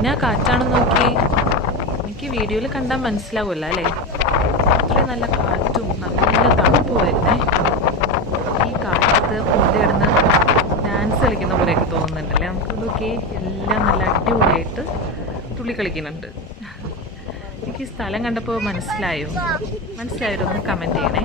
എന്നാ കാറ്റാണെന്ന് നോക്കി. എനിക്ക് വീഡിയോയിൽ കണ്ടാൽ മനസ്സിലാവില്ല അല്ലേ? അത്രയും നല്ല കാറ്റും നല്ല തണുപ്പുമായിരുന്നേ. ഈ കാറ്റത്ത് പൊന്തിയിടുന്ന ഡാൻസ് കളിക്കുന്ന പോലെയൊക്കെ തോന്നുന്നുണ്ടല്ലേ. നമുക്ക് നോക്കി എല്ലാം നല്ല അടിപൊളിയായിട്ട് തുള്ളി കളിക്കുന്നുണ്ട്. എനിക്ക് ഈ സ്ഥലം കണ്ടപ്പോൾ മനസ്സിലായോ? ഒന്ന് കമൻറ്റ് ചെയ്യണേ.